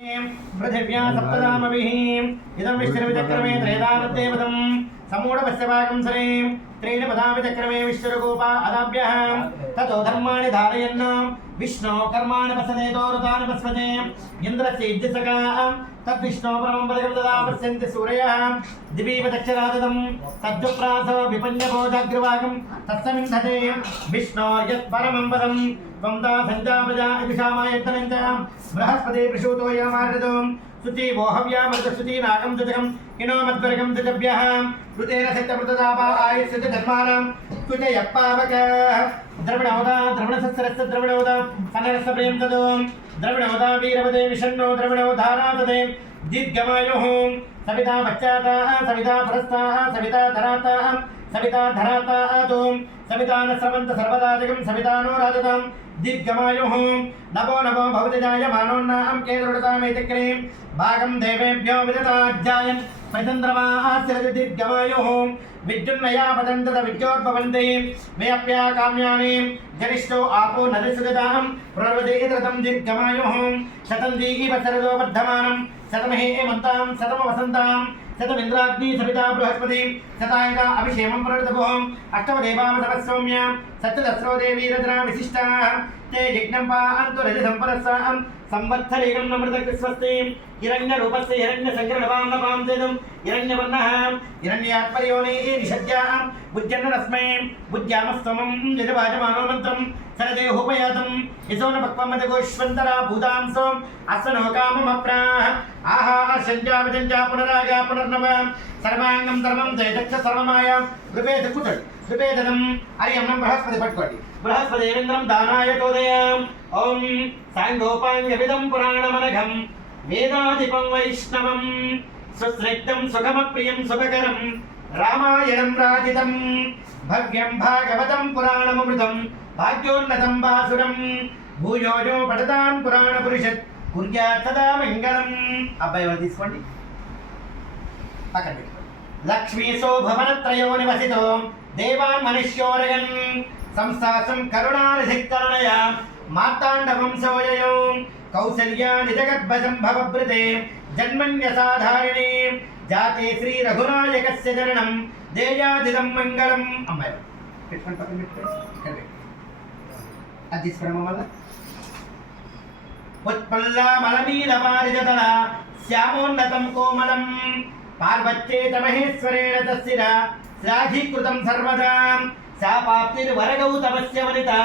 पृथिव्या सप्तदामभिः इदं विष्णुविचक्रमे त्रेधानद्देवतं समूढपश्यभागं सरे त्रीणि पदाविचक्रमे विश्वरूपा अदाभ्यः ततो धर्माणि धारयन् विष्णो कर्माणि पश्यते ऋतानि पश्यते इन्द्रस्य इज्जसकाः तद्विष्णो परमं पदकं तदा पश्यन्ति सूरयः दिवीव चक्षरादतं तद्विप्रासो विपन्यबोधाग्रवागं तत्समिन्धते विष्णोर्यत् परमं पदं त्वं ता सञ्जा प्रजा इषामायत्तनं च बृहस्पति प्रसूतो यमार्जतो सुचि वोहव्यामृतश्रुति नागं सुजगं किनो मद्वर्गं सुजभ्यः ऋतेन सत्यमृतदापा आयुष्यति धर्माणां सुजयप्पावकः द्रविणोदा द्रविणसत्सरस्य द्रविणोदा कनरस्य प्रेम तदो द्रविणोदा वीरवदे विषण्णो द्रविणोधारा तदे दीर्घमायुः सविता पश्चाताः सविता पुरस्ताः सविता धराताः सविता धराताः तु सविता न स्रवन्त सर्वदाजकं सविता नो राजतां दीर्घमायुः नभो नभो भवति जायमानोन्नाहं केतुरुतामेचक्रे भागं देवेभ्यो विदताज्जायन् प्रचन्द्रमाः दीर्घमायुः विद्युन्नया पतन्तत विद्योद्भवन्ति मेऽप्या काम्यानि जनिष्ठो आपो नलिसुगतां प्रवर्धेतरतं दीर्घमायुः शतं दीवत्सरतो वर्धमानं शतमहे मन्तां शतमवसन्तां शतमिन्द्राग्नि सविता बृहस्पति शतायुधा अभिषेमं प्रणतभुः अष्टमदेवावतवः सत्यदस्रो देवी रत्ना विशिष्टाः ते यज्ञं पान्तु रजसम्पदस्सां संवत्सरेकं नमृतस्वस्ति हिरण्यरूपस्य हिरण्यसङ्ग्रहवां नपां तेदं हिरण्यवर्णः हिरण्यात्पर्योनि निषद्यां बुद्ध्यन्नस्मै बुद्ध्यामस्तमं यजवाजमानो मन्त्रं सरदेहोपयातं यशो न पक्वमदगोष्वन्तरा भूतांसो अस्सनो काममप्राः आहा संजावजञ्जा पुनरागा पुनर्नव सर्वांगं धर्मं जयदक्ष सर्वमाया कृपेत कुतल कृपेदनं अर्यं बृहस्पति पट्कोटि बृहस्पतिवेन्द्रं दानाय तोदयाम् ओम सांगोपाङ्गविदं पुराणमनघं वेदाधिपं वैष्णवं सुस्निग्धं सुखमप्रियं सुभकरं रामायणं राजितं भव्यं भागवतं पुराणमृतं भाग्योन्नतं बासुरं भूयो यो पठतान् पुराणपुरुषत् कुर्यात् सदा मङ्गलम् अब्बाయి తీసుకోండి పక్కన పెట్టుకోండి లక్ష్మీ శోభవనత్రయో నివసితో దేవాన్ మనుష్యోరగన్ సంస్థాసం కరుణానిధికరణయ మార్తాండవం సోయయో కౌసల్యా నిజగర్భజం భవభృతే జన్మన్యసాధారిణే జాతే శ్రీ రఘునాయకస్య జననం దేయాదిదం మంగళం అమ్మాయి పెట్టుకోండి పక్కన పెట్టుకోండి అది తీసుకురామా మళ్ళా उत्पल्लामलमीलवारिजतल श्यामोन्नतं कोमलं पार्वत्येत महेश्वरेण तस्सिर श्राघीकृतं सर्वदा सापाप्तिर्वरगौतमस्य वनिता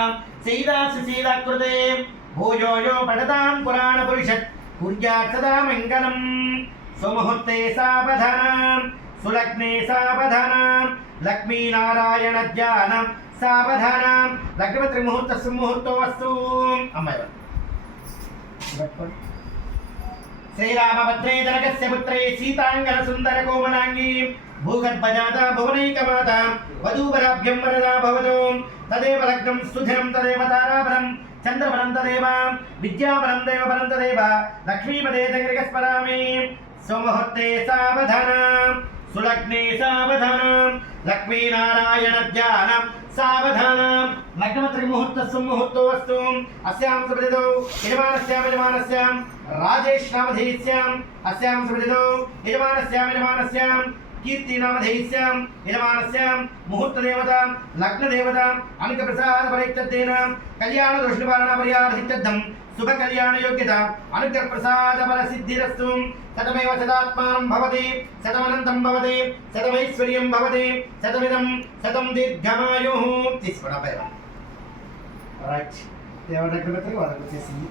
शैलासुशीलाकृते भूयो यो पठतां पुराणपुरुषत् कुर्यात् सदा मङ्गलम् सुमुहूर्ते सावधानं सुलग्ने सावधानं लक्ष्मीनारायणध्यानं सावधानं लग्नत्रिमुहूर्तस्य मुहूर्तो अस्तु अम्माय श्रीरामभद्रे जनकस्य पुत्रे सीतांगन सुंदर कोमलांगी भूगर्भजाता भुवनैकमाता वधूवराभ्यं वरदा भवतु तदेव लग्नं सुधिरं तदेव ताराबलं चन्द्रबलं तदेव विद्याबलं देवबलं तदेव लक्ष्मीपदे दग्रिकस्मरामि सुमुहूर्ते सावधानं सुलग्ने सावधानं लक्ष्मीनारायणध्यानं सावधानं लग्नत्रिमुहूर्तस्य मुहूर्तो अस्तु अस्यां सुप्रतिदौ यजमानस्यां राजेशनामधेयस्यां अस्यां सुप्रतिदौ यजमानस्यां कीर्तिनामधेयस्यां यजमानस्यां मुहूर्तदेवतां लग्नदेवतां अनुग्रहप्रसादफलैक्तद्देन कल्याणदोषनिवारणपर्यासिद्धं शुभकल्याणयोग्यता अनुग्रहप्रसादफलसिद्धिरस्तु शतमेव शतात्मानं भवति शतमनन्तं भवति शतमैश्वर्यं भवति शतमिदं शतं दीर्घमायुः తీసుకోండి రైట్ దేవుడి దగ్గర వాళ్ళకి వచ్చేసింది